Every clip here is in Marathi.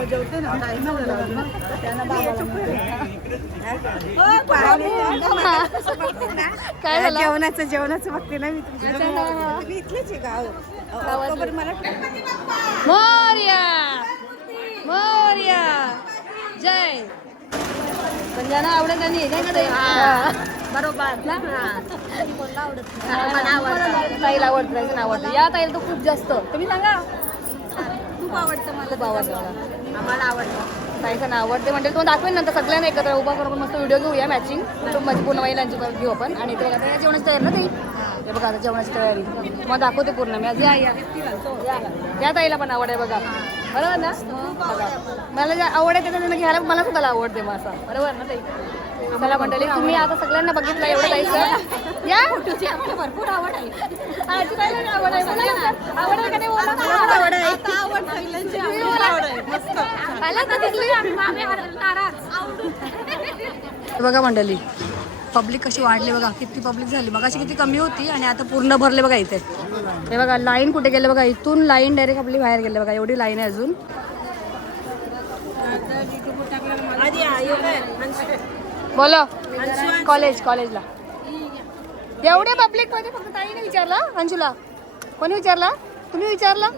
जेवते ना काय झालं? जेवणाचं बघते ना मी तुमच्या इथलेच आहे गाव मला मोरया मोरया जय पण ज्यांना आवडत नाही बरोबर ताईला आवडतं आवडतं या ताईला तर खूप जास्त तुम्ही सांगा खूप आवडतं मला खूप आवडतं मला आम्हाला आवडतं ताईचं नाव आवडते म्हणजे तुम्हाला दाखवेन नंतर सगळ्यांना एकत्र उभा करून मस्त व्हिडिओ घेऊया मॅचिंग कुटुंबाची पूर्ण महिलांची घेऊ आपण आणि ते बघा जेवणाची तयारी ना ताई हे बघा आता जेवणाची तयारी तुम्हाला दाखवते पूर्ण मी आज या ताईला पण आवड आहे बघा बरोबर ना बघा मला जे आवड आहे त्याचं घ्यायला मला सुद्धा आवडते मग असं बरोबर ना ताई मला मंडळी तुम्ही आता सगळ्यांना बघितलं एवढं जायचं या भरपूर आवड आहे आवड आहे का नाही बघा मंडळी पब्लिक कशी वाढली बघा किती पब्लिक झाली मग अशी किती कमी होती आणि आता पूर्ण भरले बघा इथे हे बघा लाईन कुठे गेले बघा इथून लाईन डायरेक्ट आपली बाहेर गेले बघा एवढी लाईन आहे अजून बोलो कॉलेजला एवढे पब्लिक मध्ये फक्त ताईने विचारलं अंशुला कोणी विचारला तुम्ही विचारला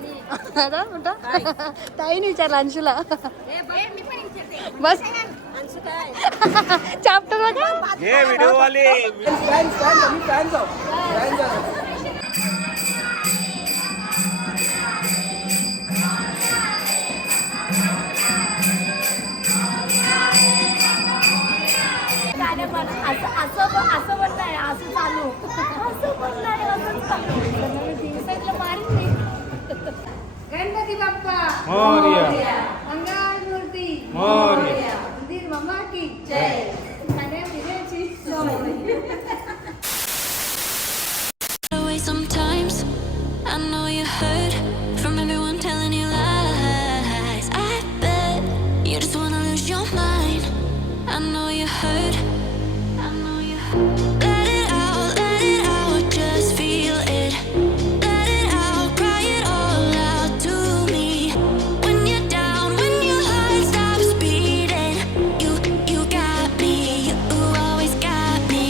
ताईने विचारला अंशुला बस चॅप्टर बघा ये व्हिडिओ वाले असं म्हणताय असं चालू असं म्हणताय गणपती बाप्पा मोरया मंगल मूर्ती मोरया मंदिर मम्मा की जय Sometimes I know you heard from everyone telling you lies. I bet you just wanna lose your mind. I know you heard. I know you heard. Let it out, just feel it. Let it out, cry it all out to me. When you're down, when your heart stops beating, you got me, you always got me.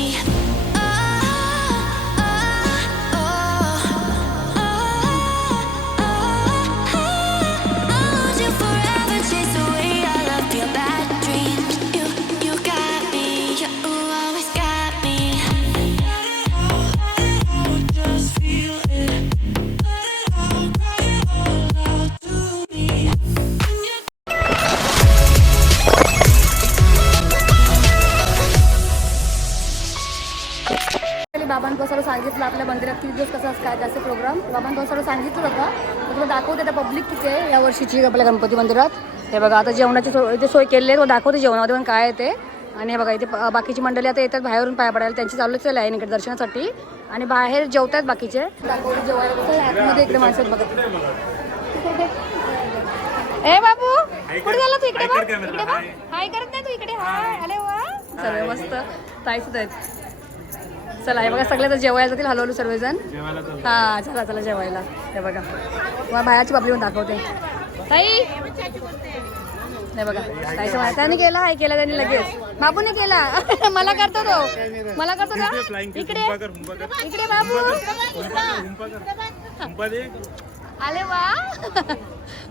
बाबांपासून सांगितलं आपल्या मंदिरात किती दिवस कसा काय जास्त प्रोग्राम बाबांपासून सांगितलं होतं तुम्हाला दाखवते आता पब्लिक किती आहे या वर्षीची आपल्या गणपती मंदिरात हे बघा आता जेवणाची इथे सोय केलेली आहे तो दाखवते जेवणामध्ये पण काय आहे ते आणि हे बघा इथे बाकीची मंडळी आता येतात बाहेरून पाया पडायला त्यांची चालूच आहे लाईन इकडे दर्शनासाठी आणि बाहेर जेवतात बाकीचे दाखवते जेवायला आतमध्ये इकडे माणसं बघा ए बाबू कुठे झाला तू इकडे हाय करत नाही तू इकडे हाय अरे वा सर्व मस्त ताई सुद्धा आहेत चला हे बघा सगळे तर जेवायला जातील हलवलं सर्वजण हा चला चला जेवायला हे बघा मग बाहेरची बाबली पण दाखवते ताई हे बघा ताईचं माहिती त्याने केला हाय केला त्यांनी लगेच बाबूने केला मला करतो तो मला करतो का इकडे इकडे बाबू आले वा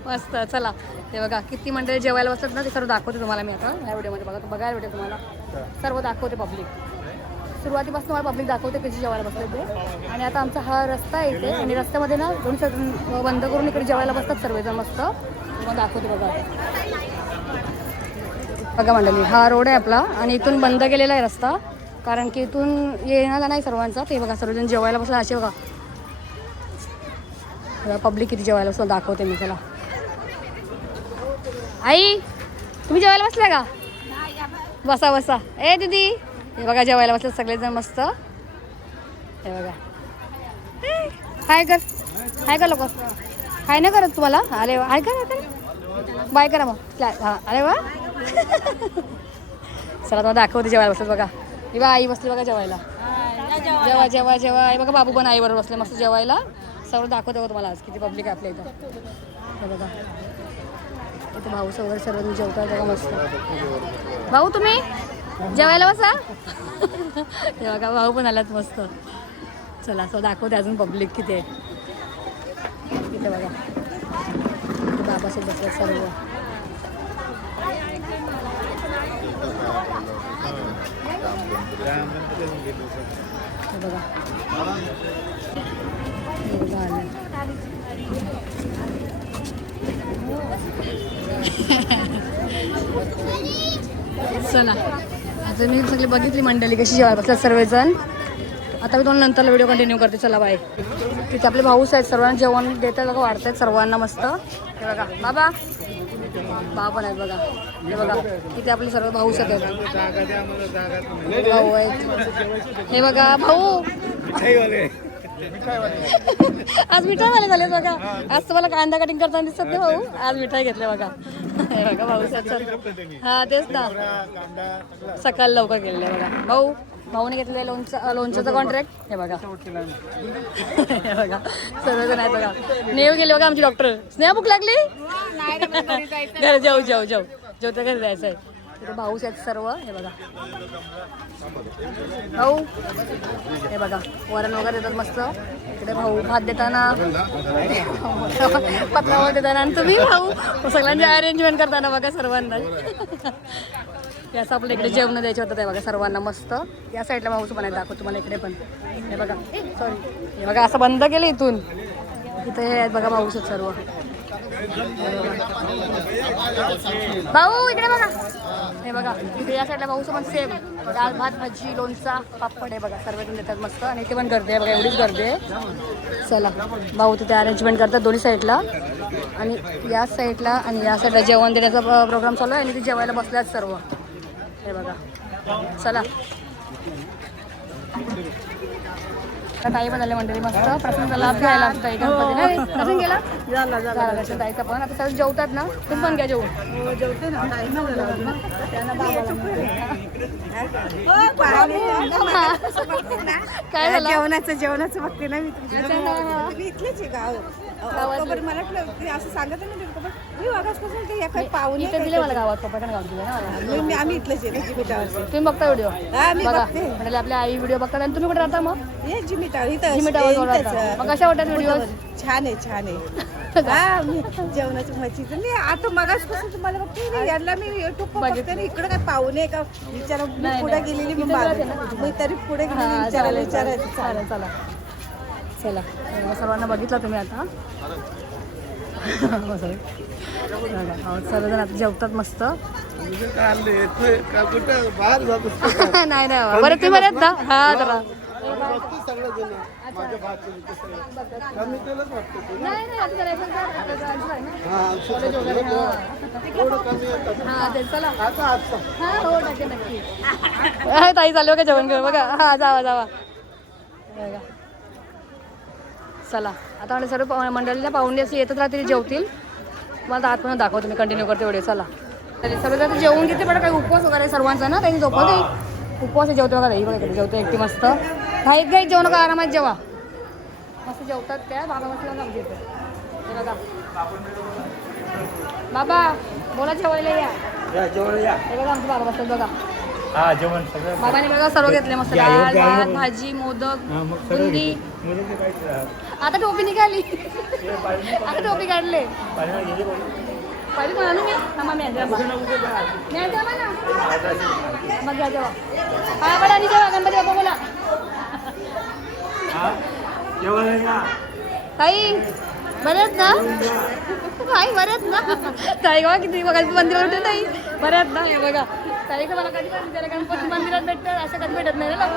मस्त चला हे बघा किती मंडळी जेवायला बसतात ना ते सर्व दाखवते तुम्हाला मी आता या व्हिडिओमध्ये बघायला भेटेल तुम्हाला सर्व दाखवते पब्लिक सुरुवातीपासून मला पब्लिक दाखवते कशी जेवायला बसले ते आणि आता आमचा हा रस्ता आहे इथे आणि रस्त्यामध्ये ना दोन बंद करून इकडे जेवायला बसतात सर्वजण मस्त मग दाखवते बघा बघा मंडळी हा रोड आहे आपला आणि इथून बंद केलेला आहे रस्ता कारण की इथून येण्याला नाही सर्वांचा ते बघा सर्वजण जेवायला बसला असे बघा पब्लिक किती जेवायला बसतो दाखवते मी त्याला आई तुम्ही जेवायला बसला का बसा बसा ए दीदी हे बघा जेवायला बसले सगळेजण मस्त हे बघा हाय कर लोक हाय नाही करत तुम्हाला अरे वा हाय कर बाय करा मग हां अरे वा चला तुम्हाला दाखवते जेवायला बसत बघा हे बा आई बसली बघा जेवायला जेवा जेवा जेवा आई बघा बाबू पण आईबरोबर बसले मस्त जेवायला सर्व दाखवते बघा तुम्हाला आज किती पब्लिक आहे आपल्या इथं हे बघा इथे भाऊ वगैरे सर्व जेवतात बघा मस्त. भाऊ तुम्ही जेवायला बसा. हे बघा भाऊ पण आलात मस्त. चला असं दाखवते अजून पब्लिक किती आहे इथे बघा. बाबासोबत बसतात सर्व. हे बघा चला आता मी सगळी बघितली मंडळी कशी जेवायला बसतात सर्वजण. आता मी तुम्हाला नंतर व्हिडिओ कंटिन्यू करते. चला बाय. तिथे आपले भाऊस आहेत सर्वांना जेवण देतात बघा वाढतात सर्वांना मस्त. हे बघा बाबा भाऊ पण आहेत बघा. हे बघा तिथे आपले सर्व भाऊस आहेत भाऊ आहेत. हे बघा भाऊ आज मिठाई झाले बघा. आज तुम्हाला कांदा कटिंग करताना दिसत नाही भाऊ. आज मिठाई घेतली बघा. हे बघा भाऊ हा तेच ना सकाळ लवकर गेलेले बघा. भाऊने घेतलेलं लोणच्याचं कॉन्ट्रॅक्ट. हे बघा हे बघा सर्वजण आहेत बघा. नेव गेले बघा आमची डॉक्टर. स्नेहा भूक लागली घरी जाऊ जेवता घरी जायचं आहे. इथे भाऊस आहेत सर्व. हे बघा भाऊ हे बघा वरण वगैरे देतात मस्त. इकडे भाऊ भात देताना पत्रावर देताना आणि तुम्ही भाऊ सगळ्यांचे अरेंजमेंट करताना बघा सर्वांना. असं आपल्या इकडे जेवण द्यायचे होतं ते बघा सर्वांना मस्त. या साईडला भाऊच पण आहे दाखवतो तुम्हाला इकडे पण. हे बघा सॉरी हे बघा असं बंद केलं इथून. इथे हे आहेत बघा भाऊच सर्व. भाऊ इकडे बघा. हे बघा इथे या साईडला भाऊचं पण सेम डाळ भात भाजी लोणचा पापड आहे बघा सर्वजण देतात मस्त. आणि इथे पण गर्दी आहे बघा एवढीच गर्दी आहे. चला भाऊ तिथे अरेंजमेंट करतात दोन्ही साईडला. आणि या साईडला आणि या साईडला जेवण देण्याचा प्रोग्राम चालू आहे. आणि ते जेवायला बसल्यात सर्व. हे बघा चला ताई पण आले मंडळी मस्त. प्रसन्न लाभ घ्यायला ताई गणपती अजून गेला झाला ताईचा पण. आता सगळं जेवतात ना तुम्ही पण घ्या जेवण. जेवते ना काय झालं जेवणाचं बघते ना मी. तुम्ही इथलेच आहे गाव. मला असं सांगत नाही मी वागासपासून पाहून इथे दिले मला गावात पप्पाच्या गावात दिले ना मला. आम्ही इथलेच आहे ना जिमिटावर. तुम्ही बघता व्हिडिओ बघा म्हणजे आपल्या आई व्हिडिओ बघतात. आणि तुम्ही कुठे राहता मग? हे जिमिटावर मग कशा वाटतात व्हिडिओ? छान आहे हा मी जेवणाची मच्छीचं मी आता मगाचपासून तुम्हाला बघते. यांना मी युट्यूब बघते ना. इकडे काय पाहुणे का विचारा पुढे गेलेली मी तरी पुढे गेलेली विचारायचं. चालेल चला चला सर्वांना बघितलं तुम्ही आता. सर्वजण आता जेवतात मस्त. नाही बरं तुम्ही बरे आहेत ना? हा जरा ताई चालू का जेवण घेऊ बघा. हा जावा चला आता सर्व मंडळीला पाहुणे असे येतच राहतील जेवतील. मला आत पण दाखवतो मी कंटिन्यू करते व्हिडिओ. चला सर्व जेवून घेते पण काही उपवास वगैरे सर्वांचा ना त्यांनी झोपवते. उपवास जेवते बघा ताई बघा इकडे जेवते एकटी मस्त. घाईत जेवण का आरामात जेवा मस्त जेवतात त्या. बाबा मस्त आमच्या इथे हे बघा. बाबा बोला जेवायला या. हे बघा आमचे बाबा बसतात बघा. बाबाने बघा सर्व घेतले मस्त. डाळ भात भाजी मोदक बुंदी. आता टोपी निघाली. आता टोपी काढले पाहिजे पण आणू मी. थांबा मी ना मग घ्या जेव्हा. हा बडा आणि जेव्हा गणपती बाप्पा बोला. ताई बरे आहेत ना? ताई बरे आहेत ना? ताई बघा किती बघा मंदिरात उठे ताई बरे आहेत ना? हे बघा ताई तर मला कधी पण त्याला गणपती मंदिरात भेटतात असं कधी भेटत नाही ना लोक.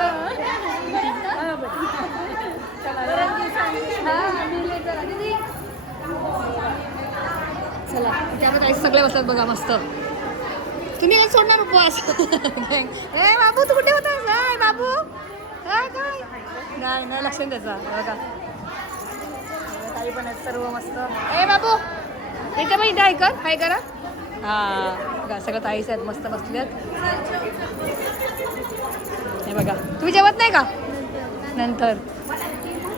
चला त्यामध्ये ताई सगळे बसतात बघा मस्त. तुम्ही काय सोडणार उपवास? ए बाबू तू कुठे होतास? काय बाबू काय नाही लक्ष त्याचा बघा. ताई पण आहेत सर्व मस्त. ए बाबू इथे पण इथे ऐकर हाय करा. हा बघा सगळं ताईच आहेत मस्त बसल्यात. हे बघा तुम्ही जेवत नाही का नंतर?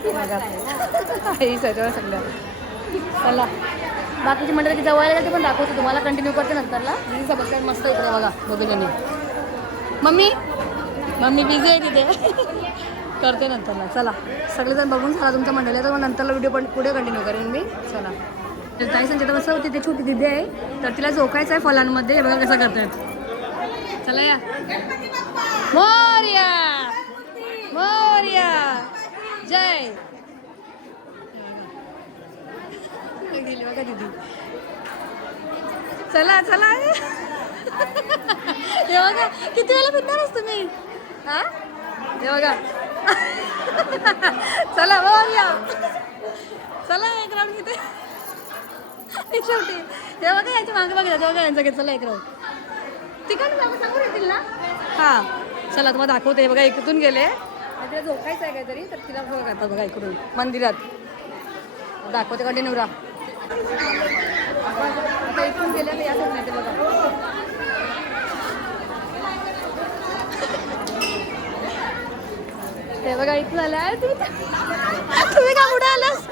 बघा ताईच आहेत सगळं. चला बाकीची मंडळी जवळ आले ते पण दाखवते तुम्हाला, कंटिन्यू करते नंतरला. दीदीचा बघताय मस्त इकडे बघा दोघे जणी. मम्मी बिझी आहे तिथे. करते नंतरला. चला सगळेजण बघून झाला तुमच्या मंडळी, तर नंतरला व्हिडिओ पण पुढे कंटिन्यू करेन मी. चला तर ताई संचिता मस्त होती, ते छोटी दिदी आहे तर तिला झोकायचं आहे फलांमध्ये. हे बघा कसं करतायत. चला या. मोरया मोरया जय. गेली बघा दीदी. चला चला. हे बघा किती वेळा फिरणारच तुम्ही. हा हे बघा. चला मोरया. चला एक राऊंड घेते शेवटी. हे बघा याच्या मागे बघा, बघा यांचा घेत. चला एक राऊंड तिकडून जाऊ सांगून येतील ना. हां चला तुम्हाला दाखवते. बघा इकडून गेले, तिला झोकायचं आहे काहीतरी, तर तिला बघा आता बघा इकडून मंदिरात दाखवते. कंटिन्यू राहा. आता इकडून गेले तर याच नाही ते बघा. ते बघा इथून आले आहे. तुम्ही का कुठे आलास?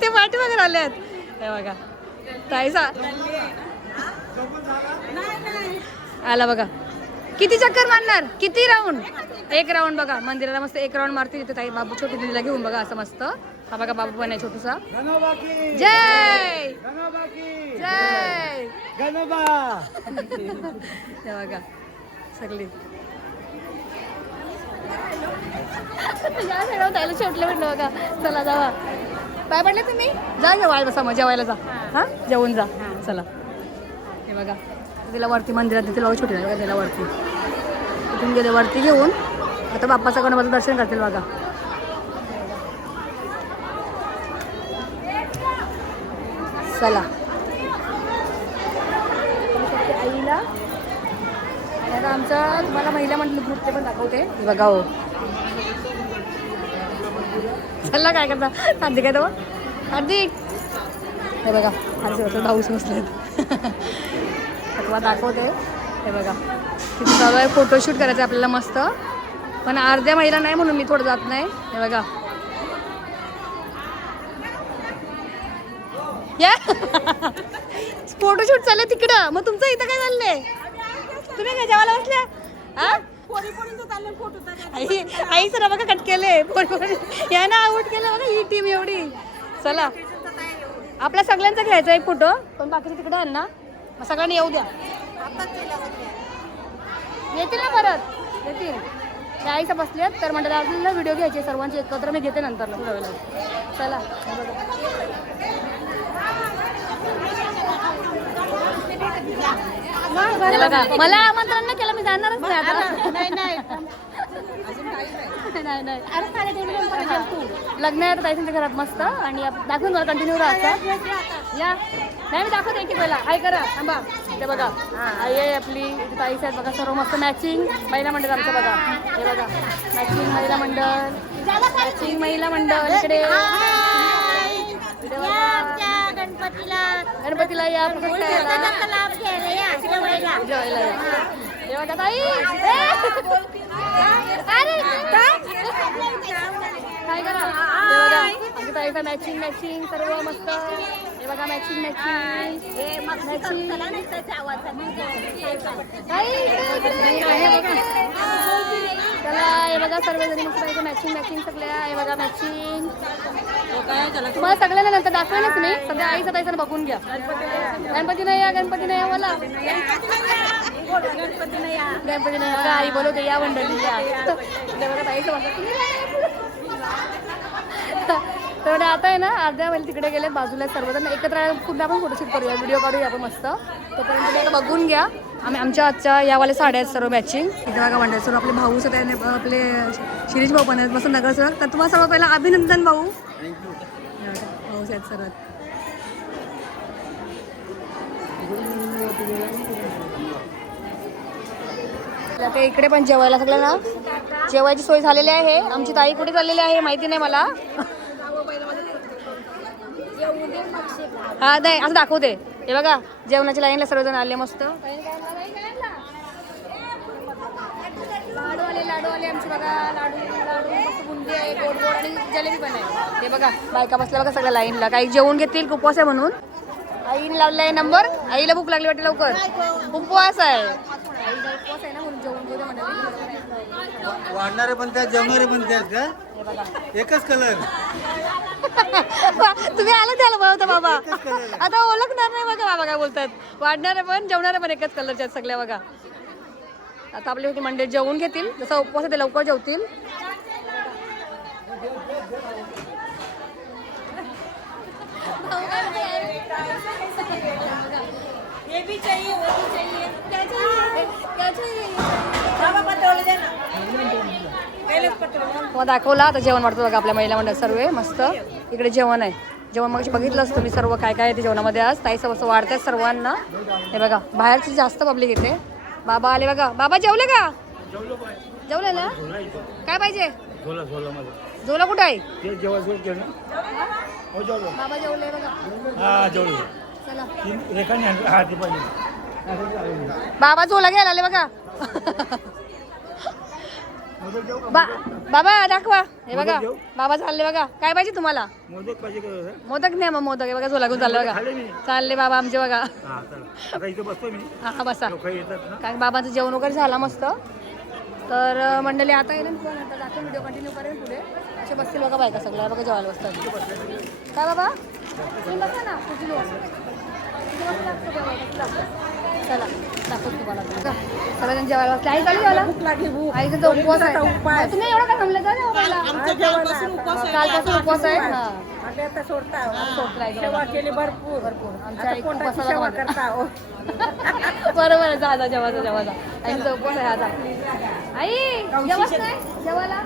ते पाठी वगैरे आले आहेत. हे बघा ताईचा आला बघा. किती चक्कर मारणार? किती राऊंड? एक राऊंड बघा. मंदिराला मस्त एक राऊंड मारते तिथे ताई. बाबू छोटी दिदीला घेऊन बघा असं मस्त. हा बघा बाबू पण आहे छोटूसा. जय जय हे बघा सगळी. ताईला शेवटलं म्हटलं बघा. चला जावा. पाय पडले तुम्ही? जा जेवायला बसा, मग जेवायला जा. हां जेवून जा. चला हे बघा तिला वरती मंदिरात तिला छोटी नाही बघा. तिला वरती इथून गेले वरती घेऊन. आता बाप्पाचं गणपतीचं दर्शन करतील बघा. चला आईला. आणि आता आमचा तुम्हाला महिला मंडळ ग्रुप ते पण दाखवते. हे बघा हो. चला काय करता हार्दिक आहे तो. हार्दिक हे बघा हार्दिक भाऊस बसलेत. तुम्हाला दाखवते. हे बघा तिथे चालू आहे फोटोशूट करायचं आपल्याला मस्त. पण अर्ध्या महिला नाही म्हणून मी थोडं जात नाही. हे बघा या फोटोशूट चाललंय तिकडं. मग तुमचं इथं काय चाललंय? तुम्ही काय जेवायला बसल्या? आई सर बघा कट केले. या ना आउट केलं बघा ही टीम एवढी. चला आपल्या सगळ्यांचा घ्यायचा एक फोटो, पण बाकीचे तिकडे आहे ना. मग सगळ्यांनी येऊ द्या. येतील ना परत येतील. त्या आईचा बसल्यात तर म्हणतात आपल्याला व्हिडिओ घ्यायचे सर्वांचे एकत्र. मी घेते नंतर थोड्या वेळेला. चला मला आमंत्रण नाही केलं, मी जाणारच नाही आता. नाही लग्न आहे ताई तुमच्या घरात मस्त. आणि दाखवून मला कंटिन्यू राहायचं या. नाही मी दाखवते की पहिला हाय करा थांबा. ते बघा आई आहे आपली ताईच आहेत बघा. सर्व मस्त मॅचिंग महिला मंडळ आमचं बघा. हे बघा मॅचिंग महिला मंडळ. मॅचिंग महिला मंडळ इकडे. गणपतीला या जेवायला या. हे बघा ताई काय करा. हे बघा आमच्या ताईचा मॅचिंग मॅचिंग सर्व मस्त. हे बघा मॅचिंग मॅचिंग चला. हे बघा सर्वजणी मस्त ताईचं मॅचिंग मॅचिंग सगळ्या. हे बघा मॅचिंग. तुम्हाला सगळ्यांना नंतर दाखवेनच मी. सध्या आईचा ताईचं बघून घ्या. गणपती नाही या गणपती नाही या मला. गणपती नाही का आई बोलवते या मंडळी या. ताईचं तर आता आहे ना अर्ध्या वेळेला तिकडे गेले बाजूला सर्वजण एकत्र पुन्हा आपण फोटोशूट करूया, व्हिडिओ काढूया आपण मस्त. तोपर्यंत बघून घ्या. आम्ही आमच्या आजच्या यावाले साड्या आहेत सर्व मॅचिंग. इथे बघा मंडळ सर्व आपले भाऊ सुद्धा आपले शिरीष भाऊ पण आहेत मस्त नगरसेवक. तर तुम्हाला सर्व पहिला अभिनंदन भाऊ. भाऊ आहेत सर्वात. आता इकडे पण जेवायला सगळ्यांना जेवायची सोय झालेली आहे. आमची ताई कुठे चाललेली आहे माहिती नाही मला. हा नाही असं दाखवते. हे बघा जेवणाच्या लाईनला सर्वजण आले मस्त. लाडू आले आमचे बघा. लाडू मस्त बुंदी आहे गोड गोड आणि जलेबी पण आहे. हे बघा बायका बसल्या बघा सगळ्या लाईनला. काही जेवून घेतील उपवास आहे म्हणून. आईने लावलाय नंबर. आईला भूक लागली वाटते लवकर. उपवास आहे. आईला उपवास आहे ना म्हणून जेवण घेऊ दे म्हणाले. वाढणारे पण त्यात जेवणारे पण त्यात का हे बघा. एकच कलर. तुम्ही आला त्याला बोलवता बाबा. आता ओळखणार नाही बघा बाबा काय बोलतात. वाढणारे पण जेवणारे पण एकच कलरच्या आहेत सगळ्या बघा. आता आपली होती मंडळी जेवून घेतील. जसं उपवास आहे ते लवकर जेवतील. ये भी चाहिए, वो भी चाहिए. क्या चाहिए? क्या चाहिए? बाबा पटवले दे ना. पहिलेच पटवले. मग दाखवला आता जेवण वाटतं बघा आपल्या महिला मंडळ सर्व मस्त. इकडे जेवण आहे. जेवण मग बघितलंच तुम्ही सर्व काय काय आहे ते जेवणामध्ये. आज ताई असं वाढतात सर्वांना. हे बघा बाहेरची जास्त पब्लिक येते. बाबा आले बघा. बाबा जेवले का? जेवले ना? काय पाहिजे? झोला कुठं आहे? बाबा जेवले बघा. चला बाबा झोला घ्यायला आले बघा. बाबा दाखवा. हे बघा बाबा चालले बघा. काय पाहिजे तुम्हाला? मोदक नाही मग मोदक. हे बघा झोला घेऊन चालले बघा. चालले बाबा आमचे बघा. हा बसा. कारण बाबांचं जेवण वगैरे झाला मस्त. तर मंडळी आता येईल ना दाखवून व्हिडिओ कंटिन्यू करेन पुढे. असे बसतील बघा बायका सगळ्या बघा जेवायला बसतात. काय बाबा तुम्ही बसा ना. चला दाखवतो तुम्हाला. सगळ्याजण जेवायला बसले. आई चालू जेवायला. भूक लागली भूक. आईचा उपवास आहे. तुम्ही एवढं काय थांबले का कालपासून उपवास आहे. हा आम्ही आता सोडता सोडलाय सेवा केली भरपूर. आमच्या आई पोटाची सेवा करता हो. बरोबर आहे. जा जेवायचा जेवायचा. आईचा उपवास आहे आता. आई जेवत नाही जेवायला.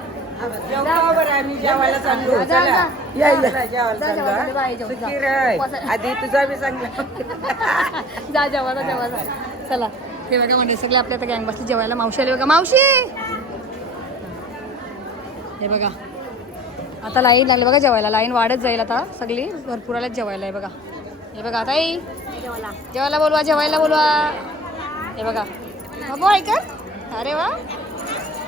जेवावर आम्ही जेवायला चाललो. जा, जा. यायला जेवायला जा जेवायला. चाललो. बाई जेवत जा. सुखी राह. उपवास आहे. आधी तुझा बी चांगला. जा जेवायला जेवायला. चला हे बघा म्हणजे सगळे आपल्या आता गँग बसली जेवायला. मावशी आली बघा. मावशी हे बघा आता लाईन लागली बघा जेवायला. लाईन वाढत जाईल आता. सगळी भरपूर आल्यात जेवायला. हे बघा हे बघा आता आई जेवायला बोलवा. जेवायला बोलवा. हे बघा बाबू ऐका. अरे वा.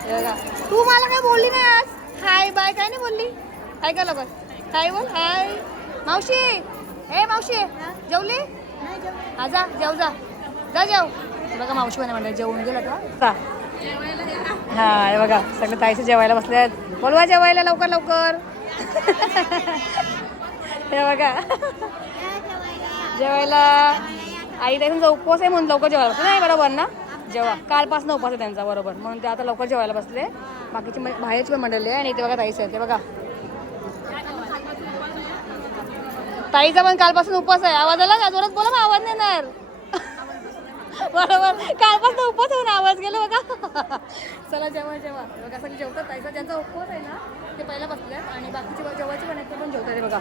हे बघा तू मला काय बोलली नाही आज. हाय बाय काय नाही बोलली. काय का लवकर काय बोल. हाय मावशी. ए मावशी जेवली? हा जा जेव जा. जा जेव. बघा मावशी म्हणे म्हणजे जेवून गेला का. हा हे बघा सगळे ताईचं जेवायला बसले आहेत. बोलवा जेवायला लवकर लवकर. हे बघा जेवायला. आई त्यांचा उपवास आहे म्हणून लवकर जेवायला बसले. नाही बरोबर ना. जेव्हा कालपासून उपवास आहे त्यांचा बरोबर म्हणून ते आता लवकर जेवायला बसले. बाकीची बाहेरची पण मंडळी आहे. आणि इथे बघा ताईचं आहे. ते बघा ताईचा पण कालपासून उपवास आहे. आवाज आला का? जोरात बोला मग आवाज नाही येणार. बरोबर कालपासून उपवास होऊन आवाज गेलो बघा. चला जेव्हा जेव्हा बघा सगळे जेवतात. ताईचा ज्यांचा उपवास आहे ना ते पहिला बसले. आणि बाकीचे जेवायचे पण आहेत ते पण जेवतात. बघा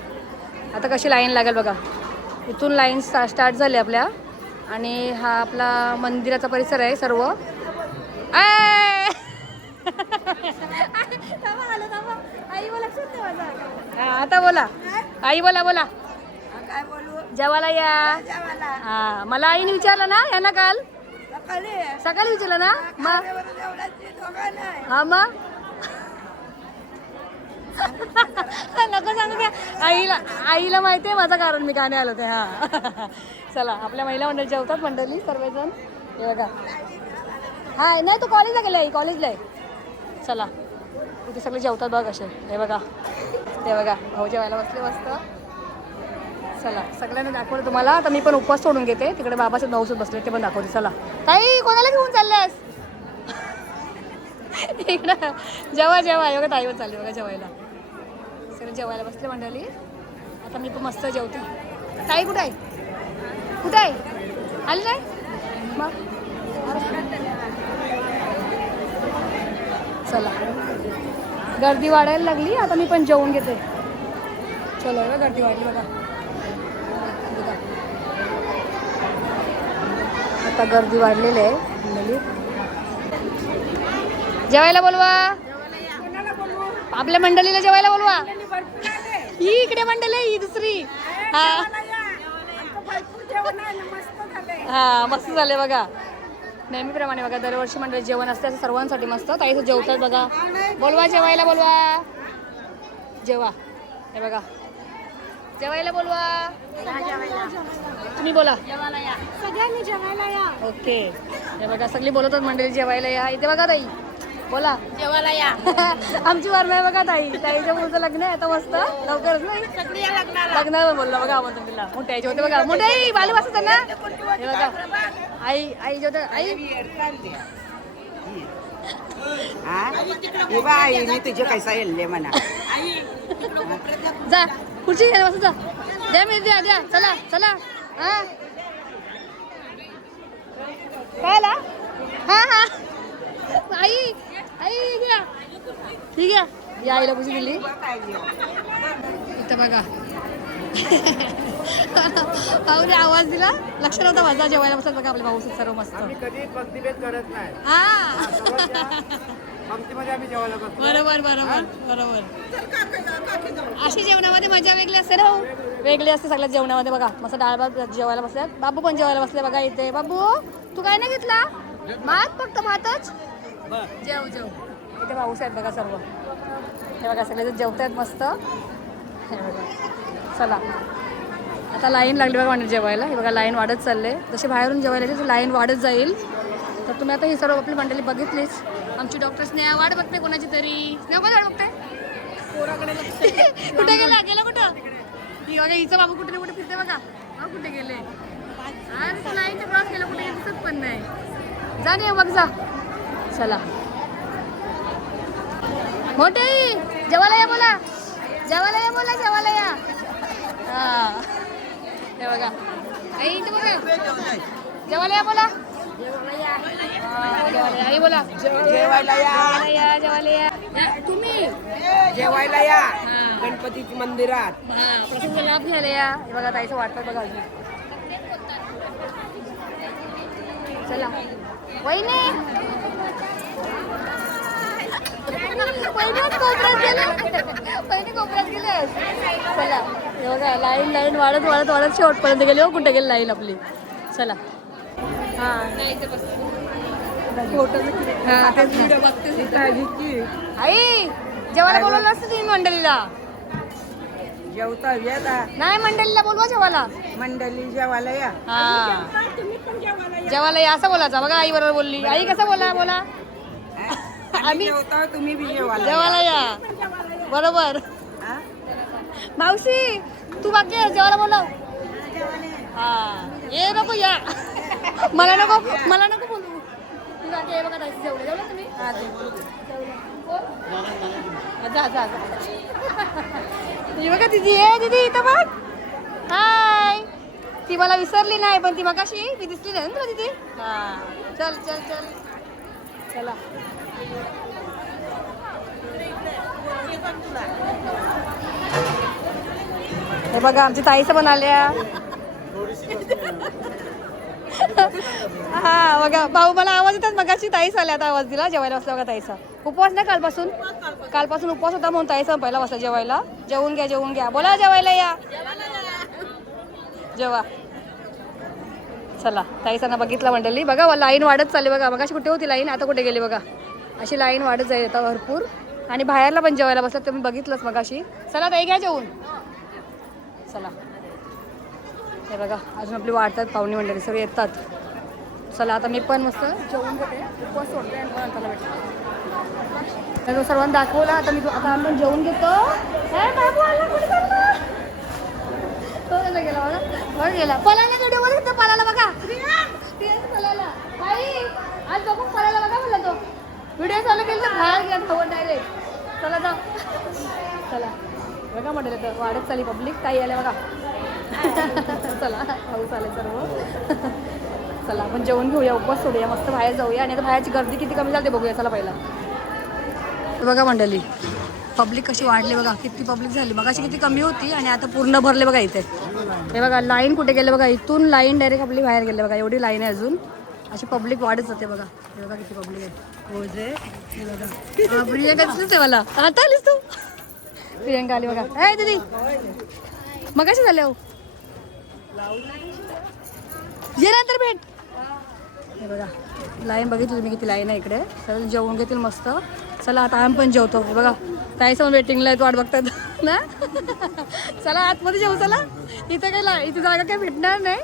आता कशी लाईन लागेल बघा. इथून लाईन स्टार्ट झाली आपल्या. आणि हा आपला मंदिराचा परिसर आहे सर्व. आता बोला आई. बोला बोला. काय बोलू? जेवायला या. जेवायला. हा मला आईने विचारलं ना यांना काल सकाळी विचारलं ना मग. हा मग नको सांगू द्या. आईला माहिती आहे माझं कारण मी का नाही आलो ते. हा चला आपल्या महिला मंडळी जेवतात मंडळी सर्वजण. हे बघा हा नाही तू कॉलेजला गेले. आई कॉलेजला आहे. चला इथे सगळे जेवतात बघ असे. हे बघा ते बघा भाऊ जेवायला बसले मस्त. चला सगळ्यांना दाखवलं तुम्हाला. आता मी पण उपवास सोडून घेते. तिकडे बाबाचे नवसूत बसले ते पण दाखवते. चला ताई कोणाला घेऊन चालल्यास? इकडं जेव्हा जेव्हा बघा ताई पण चालली बघा जेवायला. सगळे जेवायला बसले मंडळी. आता मी पण मस्त जेवते. ताई कुठं आहे? कुठं आहे? आली नाही मग. चला गर्दी वाढायला लागली. आता मी पण जेवून घेते. चलो बघा गर्दी वाढली बघा. आता गर्दी वाढलेली आहे मंडळी. जेवायला बोलवा. आपल्या मंडळीला जेवायला बोलवा. ही इकडे मंडळी ही दुसरी. हा हा मस्त झाले बघा. नेहमीप्रमाणे बघा दरवर्षी मंडळी जेवण असते असं सर्वांसाठी मस्त. ताईचं जेवतात बघा. बोलवा जेवायला बोलवा. जेवा. हे बघा जेवायला बोलवा. तुम्ही बोला. सगळ्यांनी जेवायला या. ओके. हे बघा सगळी बोलतात मंडळी जेवायला या. इथे बघा ताई बोला. जेवायला या. आमची वारं आहे बघा ताई. ताईच्या मुलीचं लग्न आहे आता मस्त लवकरच नाही सगळी या लग्नाला. लग्नाला बोलला बघा आपण तुला मोठ्या आईच्या होते बघा. मोठ्या आई बाली वाजत ना. हे बघा आई आई जेवते आई. मी तुझे कैसा येल्ले म्हणा. जा खुर्ची घ्या बस जा. द्या मी द्या द्या चला चला. हा काय आला. हा हा आई आई घ्या ठीक आहे. या आईला पुशी दिली. इथं बघा भाऊने आवाज दिला लक्ष नव्हता माझा. जेवायला बसत बघा आपले भाऊ सर्व मस्त. कधी भक्तिभेद करत नाही. हा पंक्तीमध्ये आम्ही जेवायला बसतो. बरोबर बरोबर बरोबर. अशी जेवणामध्ये मजा वेगळी असते ना. वेगळी असते सगळ्या जेवणामध्ये बघा. मस्त डाळ भात जेवायला बसल्यात. बाबू पण जेवायला बसले बघा इथे. बाबू तू काय नाही घेतला भात फक्त भातच. जेव जेव. इथे भाऊस आहेत बघा सर्व. हे बघा सगळे जेवत आहेत मस्त. हे बघा चला आता लाईन लागली बघा म्हणजे जेवायला. हे बघा लाईन वाढत चालले. जशी बाहेरून जेवायला येते लाईन वाढत जाईल. तर तुम्ही आता ही सर्व आपली मंडळी बघितलीच. आमची डॉक्टर स्नेहा वाट बघते कोणाची तरी. स्नेहा पण वाट बघते. कुठे गेला गेला कुठं. ही बघा हिचं बाबू कुठे कुठे फिरते बघा. हा कुठे गेले. आणि तू लाईनचा क्रॉस केला कुठे दिसत पण नाही. जा नाही बघ जा. चला मोठे जेवायला या बोला. जेवायला या बोला. जेवायला या. हा हे बघा आई इथे बघा. जेवायला या बोला. जेवायला या आई बोला. जेवायला या. जेवायला या. तुम्ही जेवायला या गणपतीच्या मंदिरात. हा प्रसिद्ध लाभ घ्यायला या. हे बघा ताईचं वाटतं बघा अजून. चला वहिनी कोपऱ्यात गेले. चला हे बघा लाईन लाईन वाढत वाढत वाढत शेवटपर्यंत गेली. हो कुठे गेली लाईन आपली. चला हा आई जेवायला बोलवलं असतं तुम्ही मंडळीला. जेवता येता नाही मंडळीला बोलवा जेवायला. मंडळी जेवायला या. हा जेवायला या असं बोलायचं बघा. आई बरोबर बोलली. आई कसं बोला बोला. आम्ही जेवता तुम्ही बी जेवायला जेवायला या बरोबर. मावशी तू बाकी आहे जेवायला बोलव. हा ये नको या. मला नको बोलू. तू बाकी आहे बघा. जेवलं जेवलं तुम्ही. जा जा बघा दिदी आहे. दिदी इथं बघ. हाय. ती मला विसरली नाही पण ती मगाशी ती दिसली नाही ना तुला दिदी. हा चल चल चल चला. हे बघा आमच्या ताईचं पण आल्या. हा बघा भाऊ मला आवाज येतात. मगाशी ताईच आल्या आता आवाज दिला. जेवायला बसला बघा ताईचा. उपवास नाही कालपासून उपवास होता म्हणून ताईचा पहिला बसला जेवायला. जेवून घ्या बोला. जेवायला या. जेवा. चला ताईसांना बघितला मंडळी. बघा लाईन वाढत चालली बघा. मगाशी कुठे होती लाईन आता कुठे गेली बघा. अशी लाईन वाढत जाईल आता भरपूर. आणि बाहेरला पण जेवायला बसला तुम्ही बघितलंच मगाशी. चला ताई घ्या जेवून. चला हे बघा अजून आपली वाढतात पाहुणे मंडळी सगळे येतात. चला आता मी पण मस्त जेवून घेते. उपवास सोडते आणि नंतरला भेटते. तर सर्वांना दाखवला. आता आपण जेवून घेतो. गेला बघा. बघ गेला पलाला व्हिडिओ मध्ये घेतो. पलाला बघा. पलाला आई आज बघू पलाला बघा म्हणला तो. व्हिडिओ चालू केला तर बाहेर गेला खबर डायरेक्ट. चला जा. चला बघा म्हटलं तर वाढत चालली पब्लिक. ताई आल्या बघा. चला पाऊस आले सर्व. चला आपण जेवण घेऊया. उपवास सोडूया मस्त बाहेर जाऊया. आणि आता बाहेरची गर्दी किती कमी झाली बघूया. चला पहिला बघा मंडळी पब्लिक कशी वाढली बघा. किती पब्लिक झाली. मगाशी किती कमी होती आणि आता पूर्ण भरले बघा इथे. हे बघा लाईन कुठे गेले बघा. इथून लाईन डायरेक्ट आपली बाहेर गेले बघा. एवढी लाईन आहे अजून. अशी पब्लिक वाढत जाते बघा. हे बघा किती पब्लिक आहे. हो जे हे बघा. प्रियंका दिसलीच आहे मला. आता आलीस तू. प्रियंका आली बघा. ए दीदी मगाशी झाले. हो ये नंतर भेट. हे बघा लाईन बघितली तुम्ही किती लाईन आहे इकडे. सगळं जेवून घेतील मस्त. चला आता आम्ही पण जेवतो. बघा ताईसमोर वेटिंगला आहेत वाट बघतात. ना चला आतमध्ये जेवू चला. इथं काय इथे जागा काय भेटणार नाही.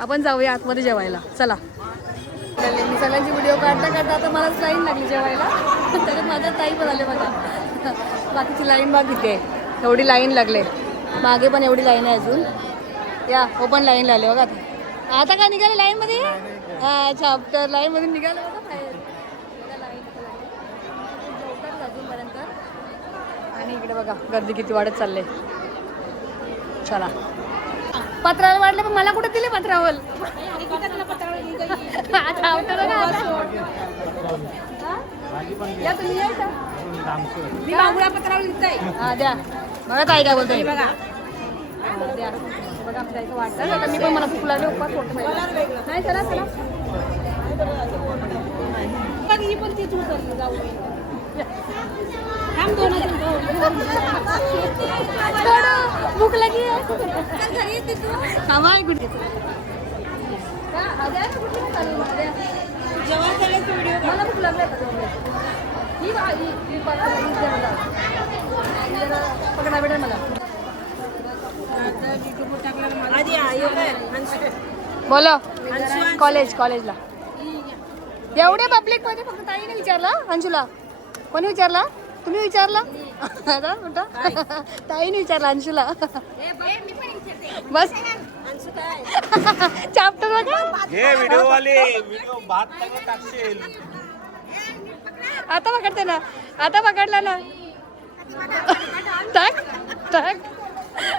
आपण जाऊया आतमध्ये जेवायला चला. मी सगळ्यांची व्हिडिओ काढता काढता आता मलाच लाईन लागली जेवायला. त्याच्यात माझ्या ताई पण आले बघा. बाकीची लाईन बघ इथे एवढी लाईन लागले. मागे पण एवढी लाईन आहे अजून. या हो पण लाईन लागले बघा. आता काय निघाले लाईनमध्ये. अच्छा तर लाईनमधून निघालं बघा बाहेर. अजूनपर्यंत आणि इकडे बघा गर्दी किती वाढत चालले. चला पत्रावल वाढले पण मला कुठे दिले पत्रावल. या तुम्ही यायचा मी बांगुळा पत्रावल दिसताय. हा द्या बघा ताई काय बोलतोय बघा. द्या बघा आमच्या इथं वाटतं आता मी पण मला भूक लागली उपवास फोटो नाही. चला चला ही पण तीच उतरली जाऊ. भूक लगी हमारी कुठे मला भूक लागली पकडा भेटेल मला. बोलो कॉलेजला एवढे पब्लिक मध्ये फक्त ताईने विचारला. अंशूला कोणी विचारला. तुम्ही विचारला ताईने विचारला अंशूला. बस चॅप्टर बघा. हे व्हिडिओ वाले व्हिडिओ भात टाकशील. आता पकडते ना. आता पकडला ना. टाक टाक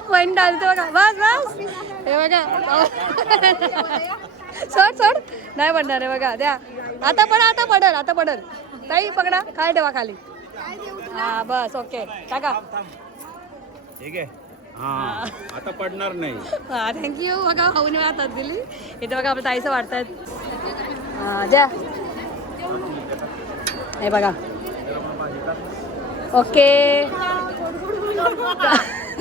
वाईन डालते बघा. बस बस हे बघा. सोड सोड नाही पडणार आहे बघा. द्या आता पडा. आता पडल. आता पडल. ताई पकडा खाली ठेवा खाली. हा बस ओके टाका. ठीक आहे हा आता पडणार नाही. हा थँक्यू बघा भाऊने हातात दिली. इथे बघा आपल्या ताईचं वाटतात. हा द्या हे बघा ओके.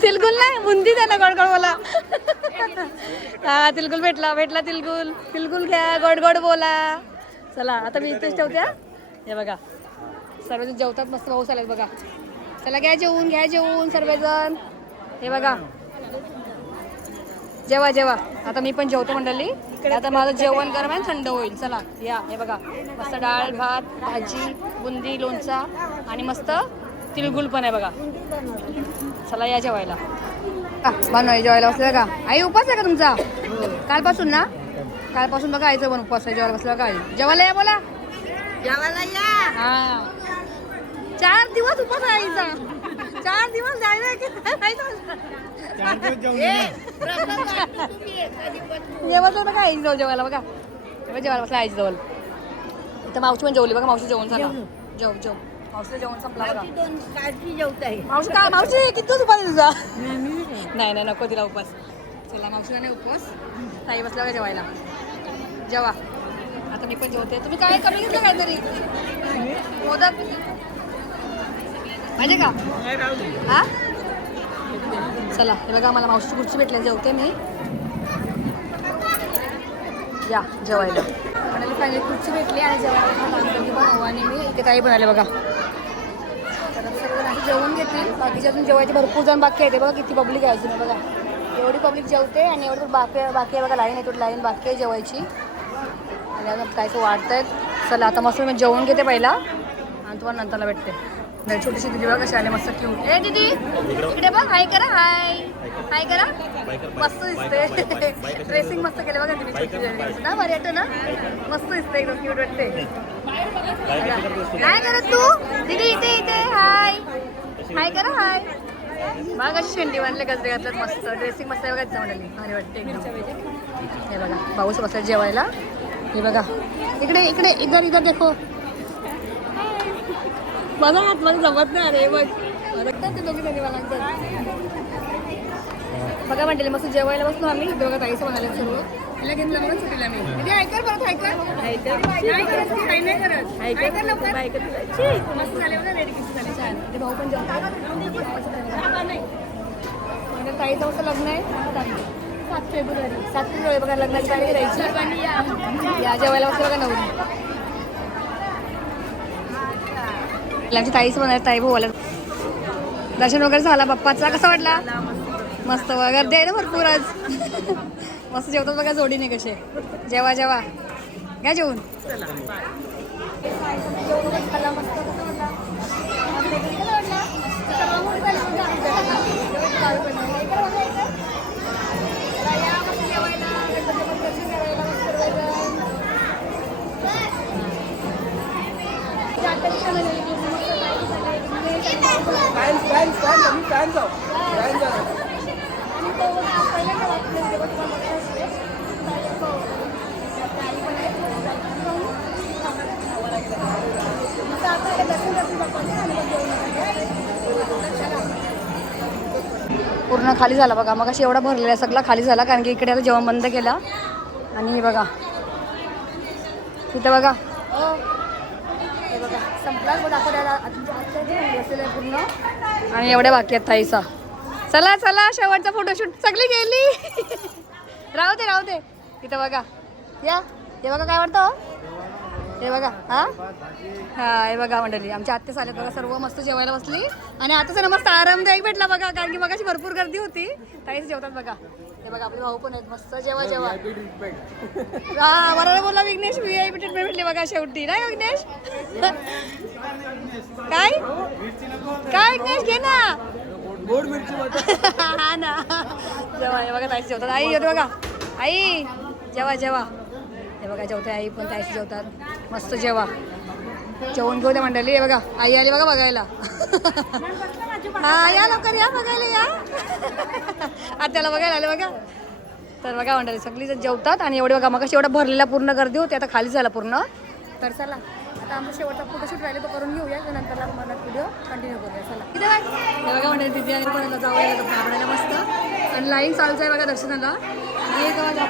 तिलगुल नाही बुंदी द्या ना गोड बोला. हा तिलगुल भेटला तिलगुल घ्या गोड गोड बोला. चला आता मी इथेच ठेवते. हे बघा सर्वजण जेवतात मस्त पाऊस आलाय बघा. चला घ्या जेवून सर्वजण. हे बघा जेवा आता मी पण जेवतो मंडळी. आता माझं जेवण गरम आहे थंड होईल. चला या हे बघा मस्त डाळ भात भाजी बुंदी लोणचा आणि मस्त तिळगुळ पण आहे बघा. चला या जेवायला. बनवाय जेवायला बसलं का. आई उपास आहे का तुमचा कालपासून ना. कालपासून बघा आईचं पण उपवास आहे. जेवायला बसलं का आई जेवायला या बोला. हा 4 दिवस उपवास आहे आईचा. 4 दिवस जायला जेवण बघा आई जवळ जेवायला बघा. जेवायला बसला आईची जवळ. इथं मावशी पण जेवली बघा. मावशी जेवण झालं. जेव मावशीचं जेवण संपला बघा. मावशी किती दिवस उपास आहे तुझा. नाही नको तिला उपास. चला मावशीला नाही उपवास. ताई बसला का जेवायला. जेवा आता मी पण जेवते. तुम्ही काय कमी घेतलं काहीतरी मोदक पाहिजे का. हा चला हे बघा मला मावशीची खुर्ची भेटली. जेवते मी. या जेवायला म्हणाले फायनली खुर्ची भेटली आणि जेवायला आणि मी इथे ताई बनाले बघा. तर सर्व जेवून घेतील. बाकीचे अजून जेवायचे भरपूर जण बाकी आहे. बघा किती पब्लिक आहे अजून बघा. एवढी पब्लिक जेवते आणि एवढं बाकी आहे बघा. लाईन आहे लाईन बाकी आहे जेवायची. आणि अजून काहीच वाढत आहेत. चला आता मस्त मी जेवून घेते पहिला आणि तुम्हाला नंतरला भेटते. छोटीशी दिदी बघा कशी आले मस्त क्यूट. ए दीदी इकडे बघ. हाय करा. हाय करा. मस्त दिसते. ड्रेसिंग मस्त केलं बघा तुम्ही. छोटी ना भारी वाटतं ना. मस्त दिसते एकदम क्यूट वाटते. काय करत तू दीदी इथे हाय करा. हाय बघा कशी शेंडी बांधले गजरे घातल्यात मस्त. ड्रेसिंग मस्त आहे बघा तिचं म्हणाली भारी वाटते एकदम. हे बघा पाऊस बसला जेवायला. हे बघा इकडे इधर देखो. माझा हात मला जमत नाही. अरे बघ ते दोघी जणी मला बघा म्हणते मस्त जेवायला बसलो आम्ही. दोघं ताईचं म्हणाले सर्व. तिला घेतलं म्हणून सुटीला मी. म्हणजे ऐकर परत ऐकर मस्त झाले बघा. रेडी किती झाले छान. ते भाऊ पण जेवतात. ताईचं मस्त लग्न आहे 7 फेब्रुवारी बघा. लग्नाची तारीख राहायची. या जेवायला बसलं बघा नवरी. ताईच म्हणाले ताई भाऊ आल्या. दर्शन वगैरे झाला बाप्पाचा. कसा वाटला? मस्त गर्दी आहे ना भरपूर आज. मस्त जेवतात बघा जोडीने कसे. जेवा जेवा घ्या जेवून. पूर्ण खाली झाला बघा. मग अशी एवढा भरलेला सगळा खाली झाला कारण की इकडे आता जेवण बंद केला. आणि हे बघा तिथं बघा हे बघा संपलाच बघा पूर्ण. आणि एवढ्या बाकी आहेत ताईचा. चला चला शेवटचा फोटोशूट सगळी गेली. राहू दे तिथं बघा. या हे बघा काय वाटतं हे बघा. हा हे बघा मंडळी आमच्या आत्याच आले बघा. सर्व मस्त जेवायला बसली. आणि आताच ना मस्त आरामदायक भेटला बघा कारण की मगाशी भरपूर गर्दी होती. ताईच जेवतात बघा. हे बघा आपले भाऊ पण आहेत मस्त. जेवा हा बरोबर बोलला विघ्नेश. VIP ट्रीटमेंट भेटली बघा शेवटी नाही विघ्नेश. काय विघ्नेश घे ना. हा ना जेव्हा हे बघा ताईच जेवतात. आई येते बघा. आई जेवा हे बघा जेवते आई पण ताईच जेवतात. मस्त जेवून घेऊ द्या मंडळी. हे बघा आई आली बघा बघायला. हा या लवकर या बघायला या. आत्याला बघायला आले बघा. तर बघा मंडळी सगळी जण जेवतात. आणि एवढे बघा मग एवढा भरलेला पूर्ण गर्दी होती. आता खाली झाला पूर्ण. तर चला आता आमचा शेवटचा फोटोशूट राहिले तो करून घेऊया. नंतर मला व्हिडिओ कंटिन्यू करूया. चला इथे हे बघा मंडळी तिथे आणि पण जाऊया घाबरायला मस्त. आणि लाईन चालूच आहे बघा दर्शनाला. आणि बघा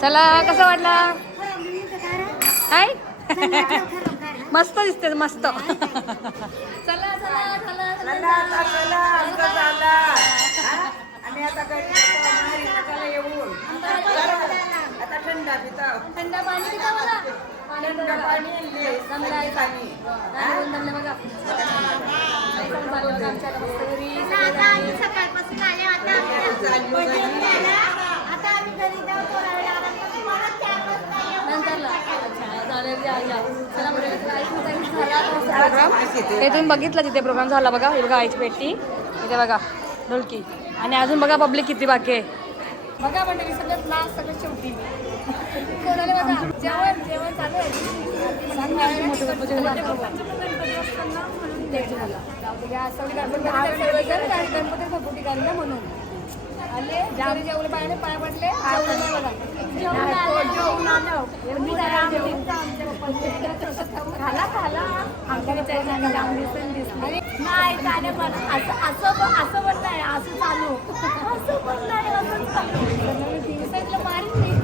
चला कसं वाटलं काय मस्त दिसते मस्त चला चला चला चला आता चला आमचा झाला हा? आणि आता काय येऊन आता थंड पिता थंड पाणी पिता मला थंड पाणी जमलं आहे पाणी जमलं बघा आमच्या मस्त घरी आता आम्ही सकाळपासून आले आता आम्ही घरी जाऊ थोडा वेळ आराम करू. परत 4 वाजता येऊ. नंतरला अच्छा चालेल या या चला हे तुम्ही बघितलं तिथे प्रोग्राम झाला बघा हे बघा आईची पेटी इथे बघा ढोलकी आणि अजून बघा पब्लिक किती बाकी आहे बघा मंडळी सगळ्यात लास्ट सगळ्यात शेवटी कोणाला बघा जेवण जेवण चालू आहे गणपती सपोर्टी करायला म्हणून आले जेवढे जेवढे पाहिजे पाय पडले नाही गाणे पण असं पण नाही असं चालू असं पण नाही असं चालू दिवसातलं मारीन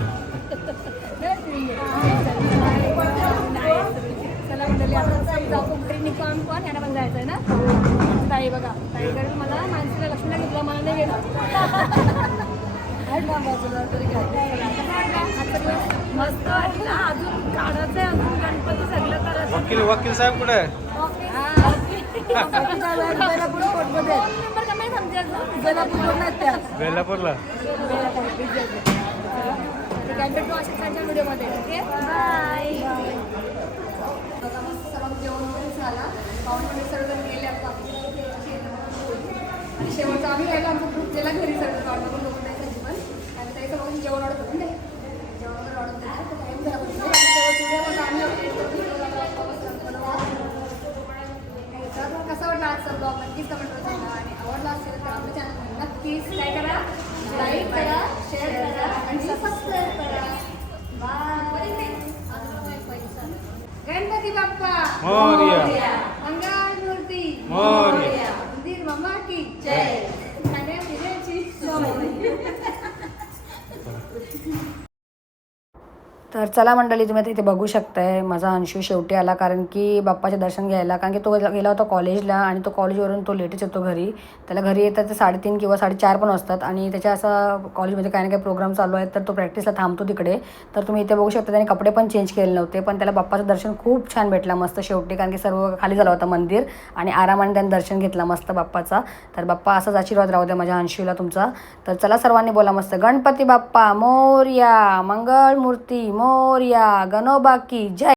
चला म्हटलं आपण जाऊ कोकणी निकॉन पण यांना पण जायचं आहे ना ताई बघा ताई करेल मला माणसाला लक्ष्मीला घेतलं मला नाही गेलं मस्त वाटलं अजून काढायचं आहे अजून गणपती सगळं करायचं वकील साहेब कुठे आहे? बेलापूरला व्हिडिओमध्ये ओके बाय जेवण वगैरे झाला पाहुणे सर्वजण गेले आणि शेवटचं आम्ही राहिलो आमचा ग्रुप गेला घरी सर्व काढून लोक नाही त्यांची पण आणि त्याचं बघून जेवण ऑर्डर करून दे जेवण वगैरे ऑर्डर देतात टाईम झाला कसा वाटला आजचा ब्लॉग नक्कीच कमेंट करून आणि आवडला असेल तर आपल्या चॅनल नक्कीच काय करा लाईक करा शेअर करा आणि सबस्क्राईब करा बाय गणपती बाप्पा मोरया. मंगळ मूर्ती मोरया. मंदिर मम्मा की जय खाण्या पिण्याची तर चला मंडळी तुम्ही आता इथे बघू शकताय माझा अंशू शेवटी आला कारण की बाप्पाचे दर्शन घ्यायला कारण की तो गेला होता कॉलेजला आणि तो कॉलेजवरून तो लेटच येतो घरी त्याला घरी येतात ते 3:30 किंवा 4:30 पण असतात आणि त्याच्या असं कॉलेजमध्ये काही ना काही प्रोग्राम चालू आहेत तर तो प्रॅक्टिसला थांबतो तिकडे तर तुम्ही इथे बघू शकता त्याने कपडे पण चेंज केले नव्हते पण त्याला बाप्पाचं दर्शन खूप छान भेटला मस्त शेवटी कारण की सर्व खाली झालं होतं मंदिर आणि आरामाने त्याने दर्शन घेतलं मस्त बाप्पाचा तर बाप्पा असाच आशीर्वाद राहू द्या माझ्या अंशूला तुमचा तर चला सर्वांनी बोला मस्त गणपती बाप्पा मोरया मंगळ मूर्ती मोरया गणोबा की जय